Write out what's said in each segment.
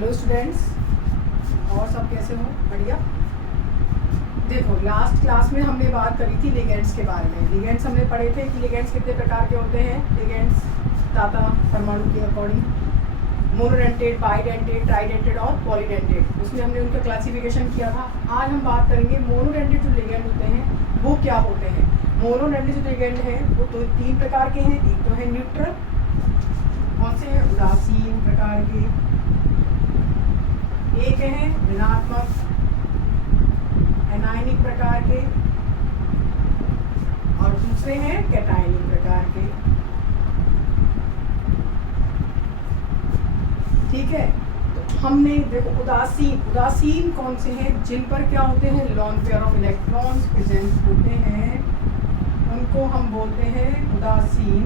Hello students, और सब कैसे हो? बढ़िया। देखो, लास्ट क्लास में हमने बात करी थी लिगेंड्स के बारे में। लिगेंड्स हमने पढ़े थे कि लिगेंड्स कितने प्रकार के होते हैं। लिगेंड्स ताता परमाणु के अकॉर्डिंग मोनोडेंटेड, बाइडेंटेड, ट्राइडेंटेड और पॉलीडेंटेड, उसमें हमने उनका क्लासिफिकेशन किया था। आज हम बात करेंगे मोनोडेंटेड जो लिगेंड होते हैं वो क्या होते हैं। मोनोडेंटेड जो लिगेंड हैं वो तो तीन प्रकार के हैं। एक तो है न्यूट्रल, कौन से हैं? उदासीन प्रकार के। एक है ऋणात्मक एनायनिक प्रकार के, और दूसरे हैं कैटायनिक प्रकार के। ठीक है, तो हमने देखो उदासीन कौन से हैं? जिन पर क्या होते हैं? Lone pair of electrons present होते हैं, उनको हम बोलते हैं उदासीन।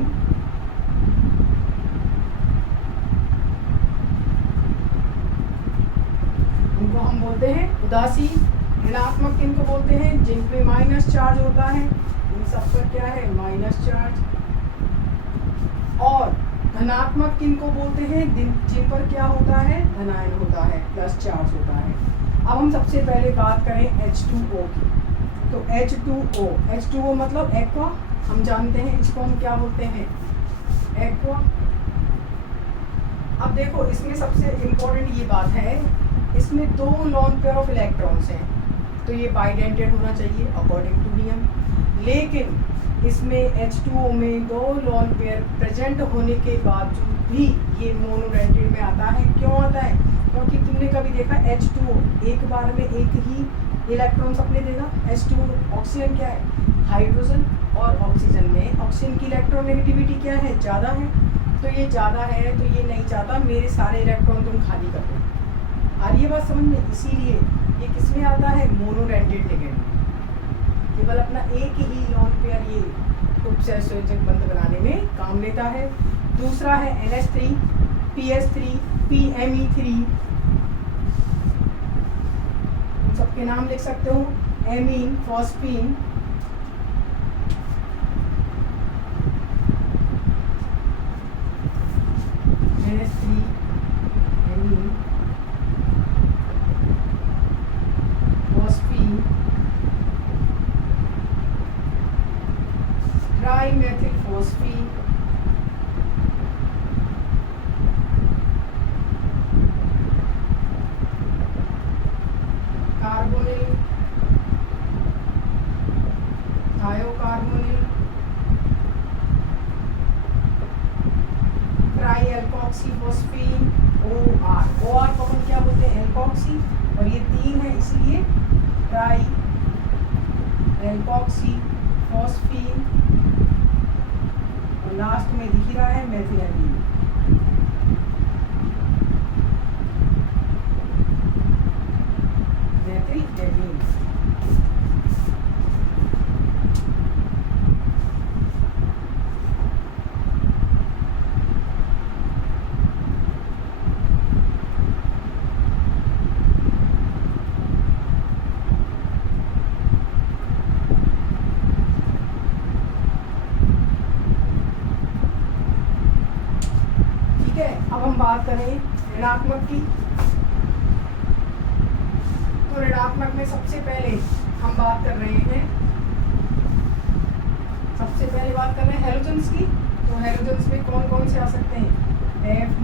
उनको हम बोलते हैं उदासीन। ऋणात्मक किनको बोलते हैं? जिन पे माइनस चार्ज होता है, इन सब पर क्या है? Minus charge. और धनात्मक किनको बोलते हैं? जिन पर क्या होता है? धनायन होता है, प्लस चार्ज होता है। अब हम सबसे पहले बात करें H2O की। तो H2O मतलब एक्वा, हम जानते हैं इसको हम क्या बोलते हैं? एक्वा। अब देखो, इसमें सबसे इम्पोर्टेंट ये बात है, इसमें दो लॉन पेयर ऑफ इलेक्ट्रॉन्स हैं, तो ये बाइडेंटेड होना चाहिए अकॉर्डिंग टू नियम। लेकिन इसमें H2O में दो लॉन पेयर प्रेजेंट होने के बावजूद भी ये मोनोडेंटेड में आता है। क्यों आता है? क्योंकि तुमने कभी देखा H2O एक बार में एक ही इलेक्ट्रॉन अपने देगा। H2O ऑक्सीजन क्या है? हाइड्रोजन। और ऑक्सीजन में ऑक्सीजन की इलेक्ट्रॉन नेगेटिविटी क्या है? ज़्यादा है। तो ये ज़्यादा है, तो ये नहीं चाहता मेरे सारे इलेक्ट्रॉन तुम खाली कर दो। आ रही है बात समझ में? इसीलिए ये किसमें आता है? Monodentate ligand. केवल अपना एक ही लॉन पेयर ये उपसंयोजक बंध बनाने में काम लेता है। दूसरा है NH3, PS3, PME3। सबके नाम लिख सकते हो। Amine, phosphine, NH3, amine, phosphine, trimethyl phosphine, carbonyl, thiocarbonyl, trialkoxy phosphine, OR को अपन क्या बोलते हैं? एल्कोक्सी। और ये तीन है इसलिए ट्राई एल्कोक्सी फॉस्फीन। और लास्ट में दिख रहा है मेथिलामीन। अब हम बात करें ऋणात्मक की। तो ऋणात्मक में सबसे पहले हम बात कर रहे हैं, सबसे पहले बात कर रहे हैं हैलोजन्स की। तो हैलोजन्स में कौन कौन से आ सकते हैं? F-,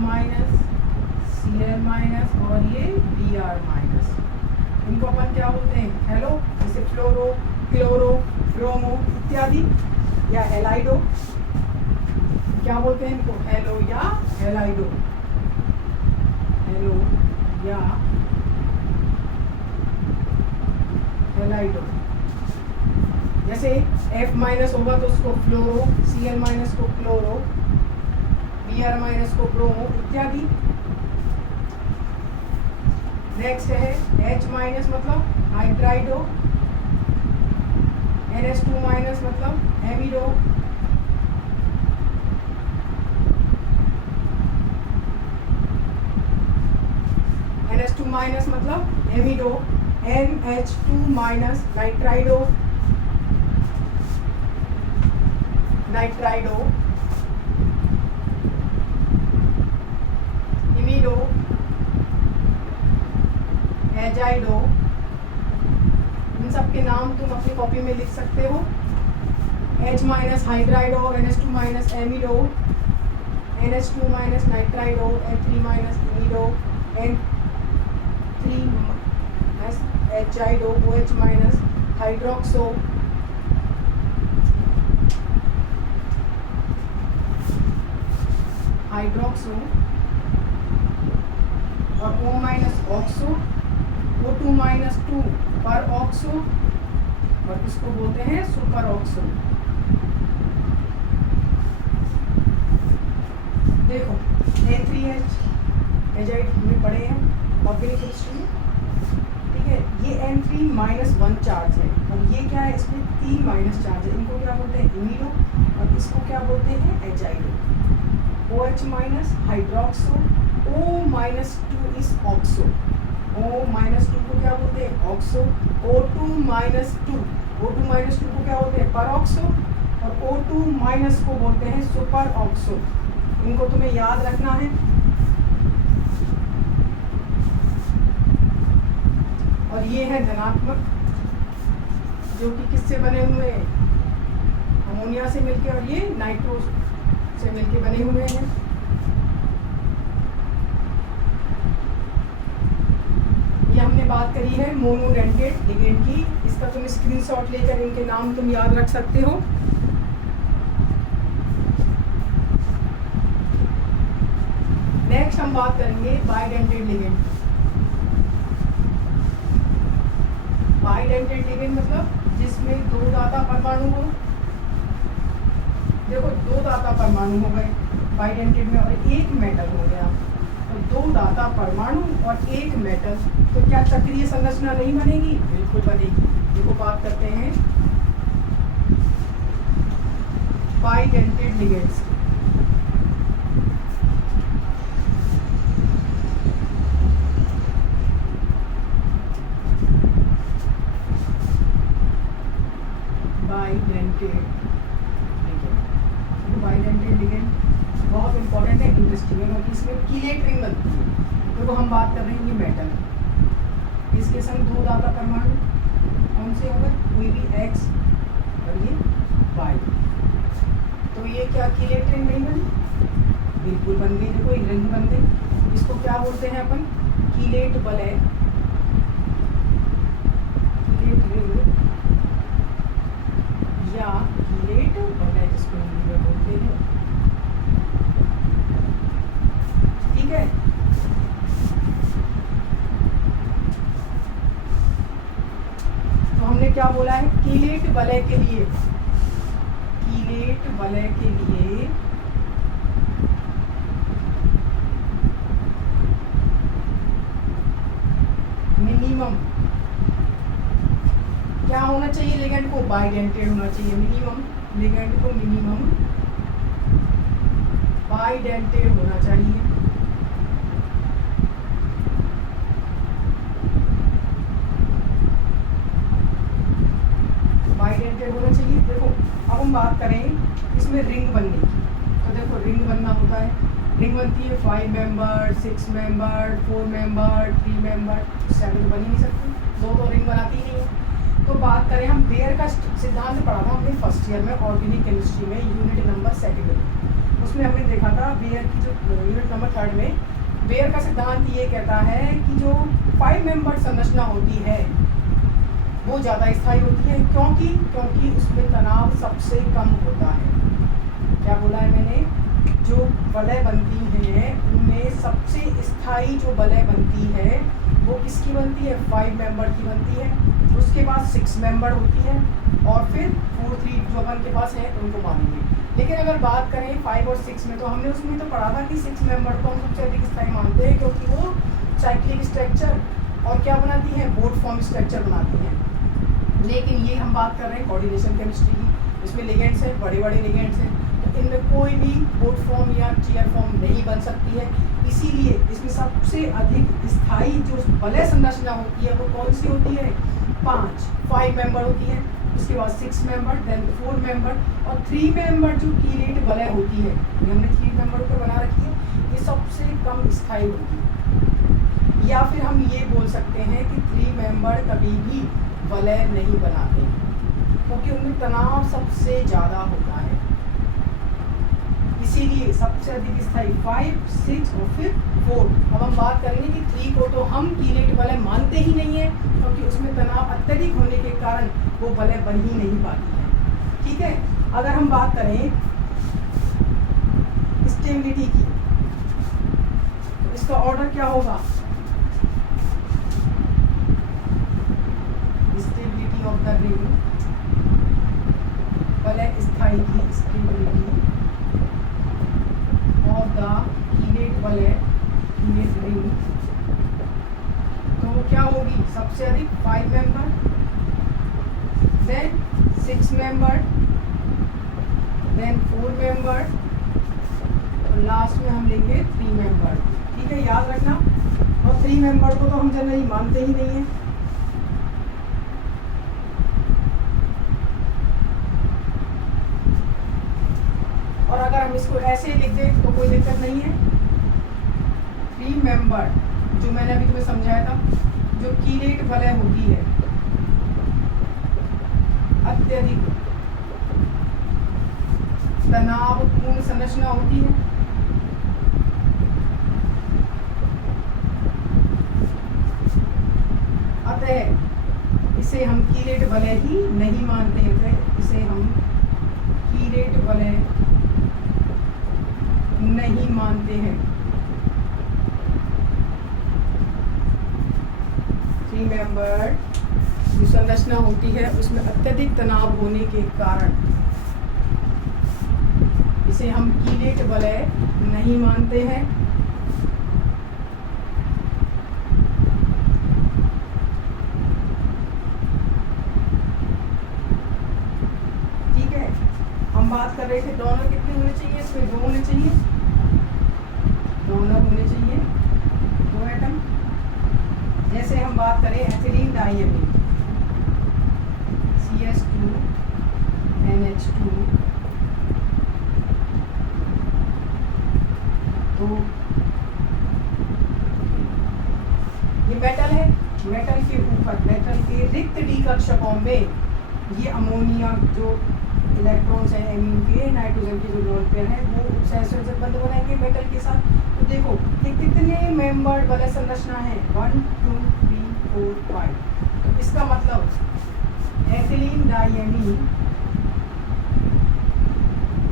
Cl- और ये Br-। इनको अपन क्या बोलते हैं? हेलो। जैसे फ्लोरो, क्लोरो, ब्रोमो इत्यादि, या हेलाइडो। क्या बोलते हैं इनको? हेलो या हेलाइडो। हेलो या हेलाइडो। जैसे F- होगा तो उसको फ्लोरो, Cl- को क्लोरो, Br- को ब्रोमो इत्यादि। नेक्स्ट है H- मतलब हाइड्राइडो, NH2- मतलब एमिडो, NH2- मतलब एमिडो, NH2- नाइट्राइडो, इमिडो, एजाइडो, इन सब के नाम तुम अपनी कॉपी में लिख सकते हो। H minus hydrido, NH2 minus amido, NH2 minus nitrido, N3 minus imido, N3 minus azido, OH minus hydroxo, और O minus oxo, O2 minus 2 पर ऑक्सो, और इसको बोलते हैं सुपर ऑक्सो। देखो N3H एजाइड में पड़े हैं ऑर्गेनिक केमिस्ट्री में, ठीक है। ये N3 माइनस 1 चार्ज है, और ये क्या है, इसमें 3 माइनस चार्ज है। इनको क्या बोलते हैं, इमिडो, और इसको क्या बोलते हैं, एजाइडो। OH minus hydroxo, O minus 2 इस ऑक्सो, O माइनस 2 को क्या बोलते हैं, oxo. O2 minus 2, O2 minus 2 को क्या बोलते हैं, परऑक्सो, और O2 माइनस को बोलते हैं सुपर ऑक्सो। इनको तुम्हें याद रखना है। और ये है धनात्मक, जो कि किससे बने हुए हैं, अमोनिया से मिलके, और ये नाइट्रो से मिलके बने हुए हैं। ये हमने बात करी है मोनोडेंटेड लिगेंड की। इसका तुम स्क्रीनशॉट लेकर इनके नाम तुम याद रख सकते हो। नेक्स्ट हम बात करेंगे बाइडेंटेड लिगेंड। बाइडेंटेड लिगेंड मतलब जिसमें 2 दाता परमाणु हो। देखो 2 दाता परमाणु हो गए बाइडेंटेड में, और 1 मेटल हो गया। तो 2 दाता परमाणु और 1 मेटल, तो क्या चक्रीय संरचना नहीं बनेगी, बिल्कुल बनेगी। देखो बात करते हैं बाइडेंटेड लिगेंड्स। बाइडेंटेड लिगेंड बहुत इंपॉर्टेंट है, इंटरेस्टिंग है, क्योंकि इसमें कीलेट रिंग बनती है। देखो हम बात कर रहे हैं ये मेटल, इसके संग 2 दाता परमाणु कौन से होगा, कोई भी X और ये Y, तो ये क्या कीलेट रिंग नहीं बनी, बिल्कुल बन गई। देखो ये रिंग बन गई। इसको क्या बोलते हैं अपन, कीलेट वलय, कीलेट रिंग या कीलेट वलय जिसको हिंदी में बोलते हैं, ठीक है। तो हमने क्या बोला है, कीलेट वलय के लिए, कीलेट वलय के लिए मिनिमम क्या होना चाहिए, लिगेंड को बाइडेंटेड होना चाहिए। मिनिमम लिगेंड को मिनिमम बाइडेंटेड होना चाहिए। बाइडेंटेड होना चाहिए। देखो अब हम बात करें इसमें रिंग बनने की, तो देखो रिंग बनना होता है, रिंग बनती है 5 मेंबर, 6 मेंबर, 4 मेंबर, 3 मेंबर, 7 तो बन ही नहीं सकती, 2 रिंग बनाती ही नहीं है। तो बात करें हम बेयर का सिद्धांत पढ़ा था हमने फर्स्ट ईयर में ऑर्गेनिक केमिस्ट्री में, यूनिट नंबर 2 में। उसमें हमने देखा था बेयर की जो यूनिट नंबर 3 में, बेयर का सिद्धांत ये कहता है कि जो 5 मेंबर संरचना होती है वो ज़्यादा स्थायी होती है। क्योंकि उसमें तनाव सबसे कम होता है। क्या बोला है मैंने, जो वलय बनती हैं उनमें सबसे स्थायी जो वलय बनती है वो किसकी बनती है, 5 मेंबर की बनती है। उसके बाद 6 मेंबर होती है, और फिर 4, 3 जो अपन के पास है उनको मानेंगे। लेकिन अगर बात करें 5 और 6 में, तो हमने उसमें तो पढ़ा था कि 6 मेंबर को हम सबसे अधिक स्थायी मानते हैं, क्योंकि वो साइक्लिक स्ट्रक्चर और क्या बनाती है, बोट फॉर्म स्ट्रक्चर बनाती हैं। लेकिन ये हम बात कर रहे हैं कोऑर्डिनेशन केमिस्ट्री की, इसमें लिगेंड्स हैं, बड़े बड़े लिगेंड्स हैं, तो इनमें कोई भी बोट फॉर्म या चेयर फॉर्म नहीं बन सकती है। इसीलिए इसमें सबसे अधिक स्थायी जो वलय संरचना होती है वो कौन सी होती है, 5 मेंबर होती है। उसके बाद 6 मेंबर, देन 4 मेंबर, और 3 मेंबर जो कीलेट वलय होती है, ये हमने 3 मेंबर पर बना रखी है, ये सबसे कम स्थायी होती है। या फिर हम ये बोल सकते हैं कि 3 मेंबर कभी भी वलय नहीं बनाते क्योंकि उनमें तनाव सबसे ज़्यादा होता है, इसीलिए सबसे अधिक स्थायी 5, 6 और फिर 4। अब हम बात करेंगे कि 3 को तो हम कीलेट वलय मानते ही नहीं है क्योंकि उसमें तनाव अत्यधिक होने के कारण वो वलय बन ही नहीं पाती है। ठीक है, अगर हम बात करें स्टेबिलिटी की तो इसका ऑर्डर क्या होगा? स्टेबिलिटी ऑफ द रिंग, वलय स्थायी की स्टेबिलिटी ऑफ द कीलेट वलय कीलेट रिंग, तो वो क्या होगी? सबसे अधिक 5 member, then 6 member, then 4 member और लास्ट में हम लेंगे 3 मेंबर। ठीक है, याद रखना। और 3 मेंबर को तो हम जनरली मानते ही नहीं है। और अगर हम इसको ऐसे लिख दें तो कोई दिक्कत नहीं है। 3 मेंबर जो मैंने अभी तुम्हें समझाया था, जो कीलेट वलय होती है अत्यधिक तनावपूर्ण संरचना होती है, अतः इसे हम कीलेट वलय ही नहीं मानते हैं। इसे हम कीलेट वलय नहीं मानते हैं। 3 मेंबर जो संरचना होती है उसमें अत्यधिक तनाव होने के कारण इसे हम कीलेट वलय नहीं मानते हैं। ठीक है, हम बात कर रहे थे डोनर कितने होने चाहिए? इसमें 2 होने चाहिए, डोनर होने चाहिए 2 एटम। जैसे हम बात करें एथिलीन डाइएमीन CH2 NH2, तो ये मेटल है, मेटल के ऊपर मेटल के रिक्त डी कक्षकों में ये अमोनिया जो इलेक्ट्रॉन्स हैं एमीन के, नाइट्रोजन के जो लोन पेयर हैं वो सहसंयोजक बंध बनाएंगे मेटल के साथ। तो देखो ये कितने मेंबर वलय संरचना है? 1 2 3 4 5। तो इसका मतलब एथिलीन डाइएमीन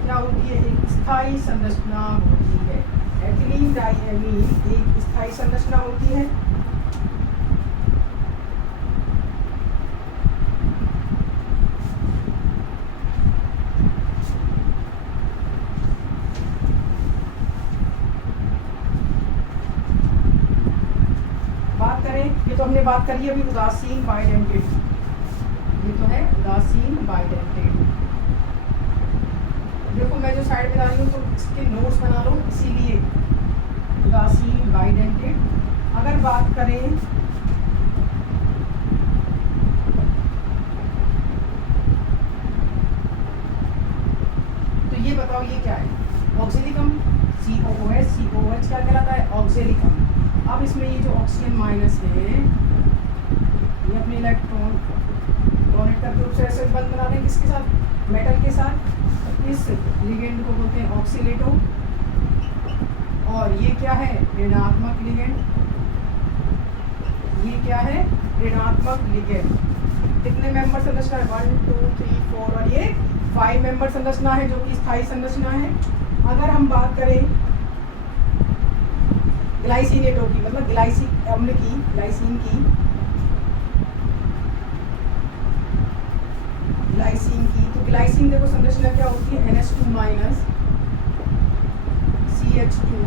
क्या होती है? एक स्थायी संरचना होती है। एथिलीन डाइएमीन एक स्थायी संरचना होती है। ये तो हमने बात करी अभी उदासीन बाइडेंटेड, ये तो है उदासीन बाइडेंटेड। देखो मैं जो साइड में ला रही हूँ तो इसके नोट्स बना लो, इसीलिए उदासीन बाइडेंटेड। अगर बात करें तो ये बताओ ये क्या है? ऑक्सीलिकम COOH, COOH क्या कहलाता है? ऑक्सीलिकम। अब इसमें ये जो ऑक्सीजन माइनस है ये अपने इलेक्ट्रॉन डोनेट करके उपसर्जक बंध बना दें किसके साथ? मेटल के साथ। इस लिगेंड को बोलते हैं ऑक्सीलेटो। और ये क्या है? ऋणात्मक लिगेंड। ये क्या है? ऋणात्मक लिगेंड। कितने मेंबर संरचना है? 1 2 3 4 और ये 5 मेंबर संरचना है जो कि स्थायी संरचना है। अगर हम बात करें ग्लाइसिनेटो की, मतलब ग्लाइसिक अम्ल की, ग्लाइसिन की, तो ग्लाइसिन देखो संरचना क्या होती है? NH2 minus CH2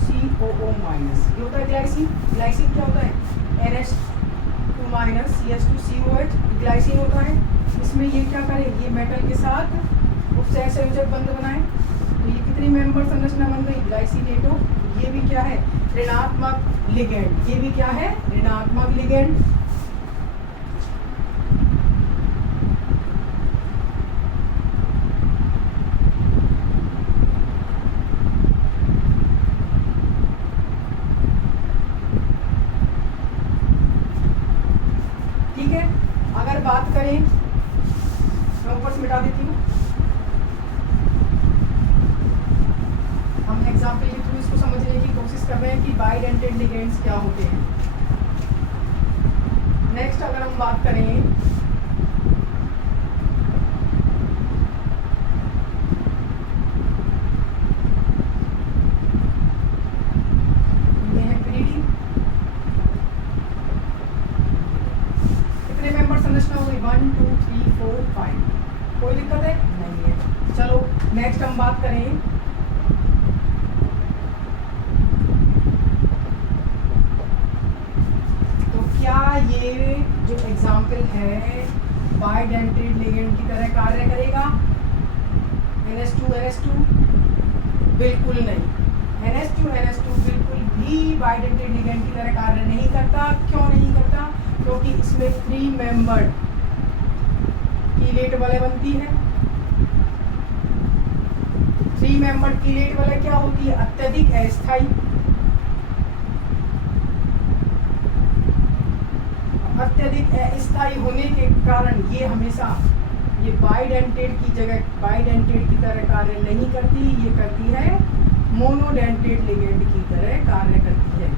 COO minus, ये होता है ग्लाइसिन। ग्लाइसिन क्या होता है? NH2 minus CH2 COH glycine होता है। इसमें ये क्या करे? ये मेटल के साथ उपसहसंयोजक बंध बनाए। तो ये कितनी मेंबर संरचना बन गई? ग्लाइसिनेटो। ये भी क्या है? ऋणात्मक लिगेंड। ये भी क्या है? ऋणात्मक लिगेंड। करें, मैं ऊपर से मिटा देती हूँ। हम एग्जाम्पल के थ्रू इसको समझने की कोशिश कर रहे हैं कि बाइडेंटेड लिगेंड्स क्या होते हैं। नेक्स्ट अगर हम बात करें कोई दिक्कत है नहीं है। चलो नेक्स्ट हम बात करें तो क्या ये जो एग्जाम्पल है बाइडेंटेड लिगेंड की तरह कार्य करेगा? NH2 बिल्कुल नहीं। NH2 बिल्कुल भी बाइडेंटेड लिगेंड की तरह कार्य नहीं करता। क्यों नहीं करता? क्योंकि इसमें 3 मेंबर्ड कीलेट वाले बनती है। 3 मेंबर्ड कीलेट वाले क्या होती है? अत्यधिक अस्थायी। अत्यधिक अस्थायी होने के कारण ये हमेशा ये बाइडेंटेड की जगह बाइडेंटेड की तरह कार्य नहीं करती, ये करती है मोनोडेंटेड लिगेंड की तरह कार्य करती है।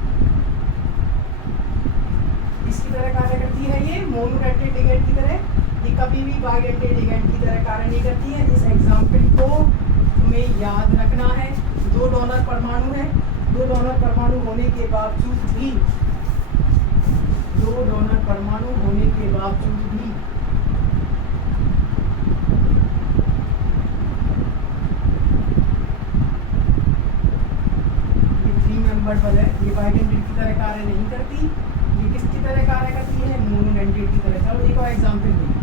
इसकी तरह कार्य करती है ये मोनोडेंटेड लिगेंड की तरह। ये कभी भी बाइडेंटेड लिगेंड की तरह कार्य नहीं करती है। इस एग्जाम्पल को तुम्हें याद रखना है। 2 डोनर परमाणु है। 2 डोनर परमाणु होने के बावजूद भी 2 डोनर परमाणु होने के बावजूद भी ये 3 मेंबर पर है, ये बाइडेंटेड की तरह कार्य नहीं करती। ये किसकी तरह कार्य करती है? मोनोडेंटेड की तरह। चलो एक और एग्जाम्पल दें।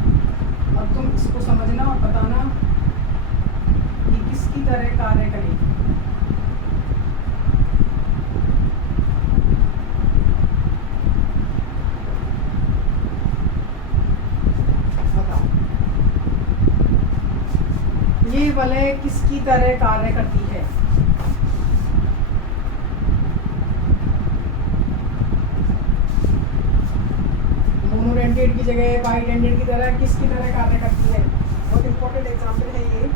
अब तुम इसको समझना और बताना कि किसकी तरह कार्य करेगी। बताओ ये वलय किसकी तरह कार्य करती है? मोनोडेंटेड की जगह बाइडेंटेड की तरह किसकी तरह कार्य करती है? बहुत इंपॉर्टेंट एग्जाम्पल है ये।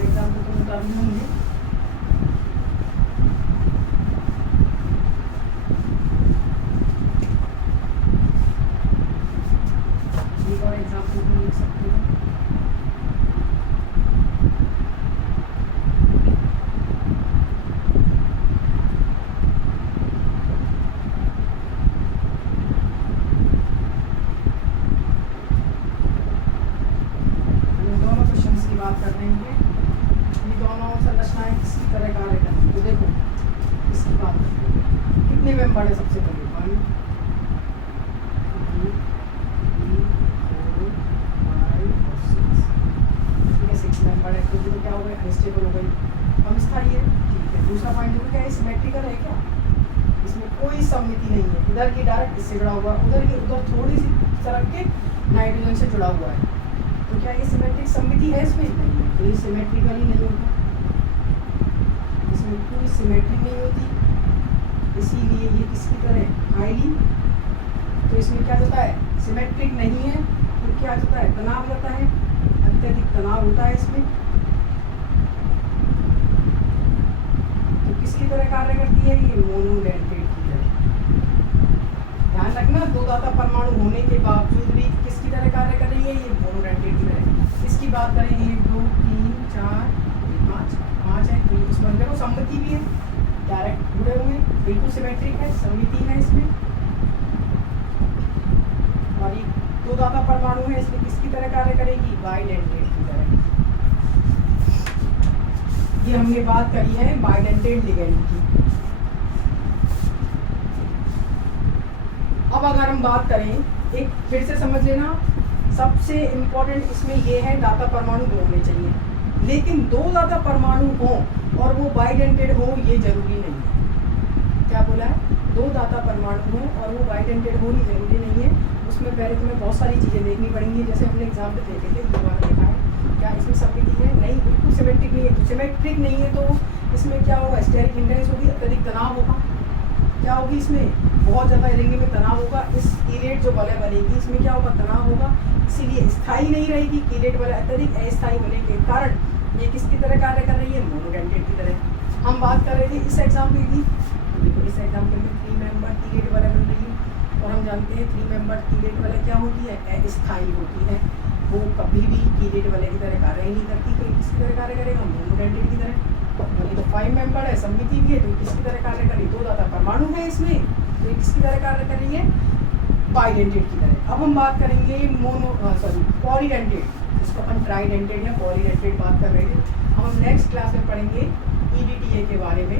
एग्जाम्पल तो उतारने होंगे। बात कर रहे हैं ये दोनों संरचनाएं किसी तरह कार्य करती हैं। तो देखो इसकी बात करते हैं। कितने मेंबर है? सबसे पहले 1 2 3 4 5 और 6। ठीक है 6 मेंबर है। तो देखो क्या हो गया? अनस्टेबल हो गई, अस्थायी है। ठीक है। दूसरा पॉइंट देखो क्या है? सिमेट्रिकल है क्या? इसमें कोई सममिति नहीं है। इधर की डायरेक्ट इससे जुड़ा हुआ, उधर की उधर थोड़ी सी सरक के नाइट्रोजन से जुड़ा हुआ है। तो क्या ये सिमेट्रिक सममिति है इसमें? नहीं है। तो ये सिमेट्रिकल ही नहीं होता, इसमें कोई सिमेट्री नहीं होती। इसीलिए ये किसकी तरह? हाईली। तो इसमें क्या होता है? सिमेट्रिक नहीं है तो क्या होता है? तनाव रहता है, अत्यधिक तनाव होता है इसमें। तो किसकी तरह कार्य करती है? ये मोनोडेंटेड की तरह। ध्यान रखना 2 दाता परमाणु होने के बावजूद भी किसकी तरह कार्य कर रही है? ये मोनोडेंटेड की तरह। इसकी बात करें 1 2 3 4 5 है। तो इसमें देखो सममिति भी है, डायरेक्ट जुड़े हुए हैं, बिल्कुल सिमेट्रिक है, सममिति है इसमें। और ये 2 दाता परमाणु है, इसमें किसकी तरह कार्य करेगी? बाइडेंटेड की तरह। ये हमने बात करी है बाइडेंटेड लिगेंड की। अब अगर हम बात करें, एक फिर से समझ लेना, सबसे इम्पोर्टेंट इसमें ये है दाता परमाणु 2 होने चाहिए। लेकिन 2 दाता परमाणु हो और वो बाइडेंटेड हो ये जरूरी नहीं है। क्या बोला है? दो दाता परमाणु हों और वो बाइडेंटेड होनी जरूरी नहीं है। उसमें पहले तुम्हें बहुत सारी चीज़ें देखनी पड़ेंगी, जैसे हमने एग्जाम्पल देखे थे, दोबारा देखा है क्या इसमें सबमिटी है, नहीं बिल्कुल सिमेट्रिक नहीं है। तो सिमेट्रिक नहीं है तो इसमें क्या होगा, स्टेरिक हिंड्रेंस होगी, अत्यधिक तनाव होगा, क्या होगी इसमें बहुत ज़्यादा एलिंग में तनाव होगा। इस कीलेट जो वलय बनेगी इसमें क्या होगा, तनाव होगा, इसीलिए स्थायी नहीं रहेगी। कीलेट वलय अत्यधिक अस्थायी होने के कारण ये किसकी तरह कार्य कर रही है, मोनोडेंटेट की तरह। हम बात कर रहे थे इस एग्जाम्पल की, देखो इस एग्जाम्पल में 3 मेंबर कीलेट वलय बन रही है और हम जानते हैं 3 मेंबर कीलेट वलय क्या होती है, अस्थायी होती है। वो कभी भी कीलेट वलय की तरह कार्य ही नहीं करती, तो किसकी तरह कार्य करेगा, मोनोडेंटेट की तरह। ये तो 5 मेंबर है, सममिति भी है, तो किसकी तरह कार्य कर रही है, दो दाता परमाणु है इसमें, तो ये किसकी तरह कार्य कर रही है, बाइडेंटेट की तरह। अब हम बात करेंगे पॉलीडेंटेट, इसको अपन ट्राइडेंटेट या पॉलीडेंटेट बात कर रहे थे। हम नेक्स्ट क्लास में पढ़ेंगे EDTA के बारे में,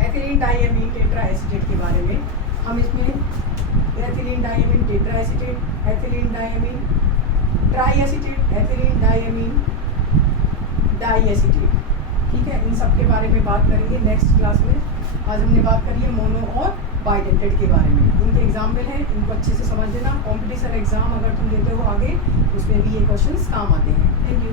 एथिलीन डाइएमीन टेट्रा एसीटेट के बारे में। हम इसमें ethylene diamine tetra acetate, ethylene diamine tri acetate, ethylene diamine di acetate, ठीक है, इन सब के बारे में बात करेंगे नेक्स्ट क्लास में। आज हमने बात करी है मोनो और बाइडेंटेट के बारे में। इनके एग्जाम्पल हैं, इनको अच्छे से समझ लेना। कॉम्पिटिशन एग्जाम अगर तुम देते हो आगे, उसमें भी ये क्वेश्चंस काम आते हैं। Thank you.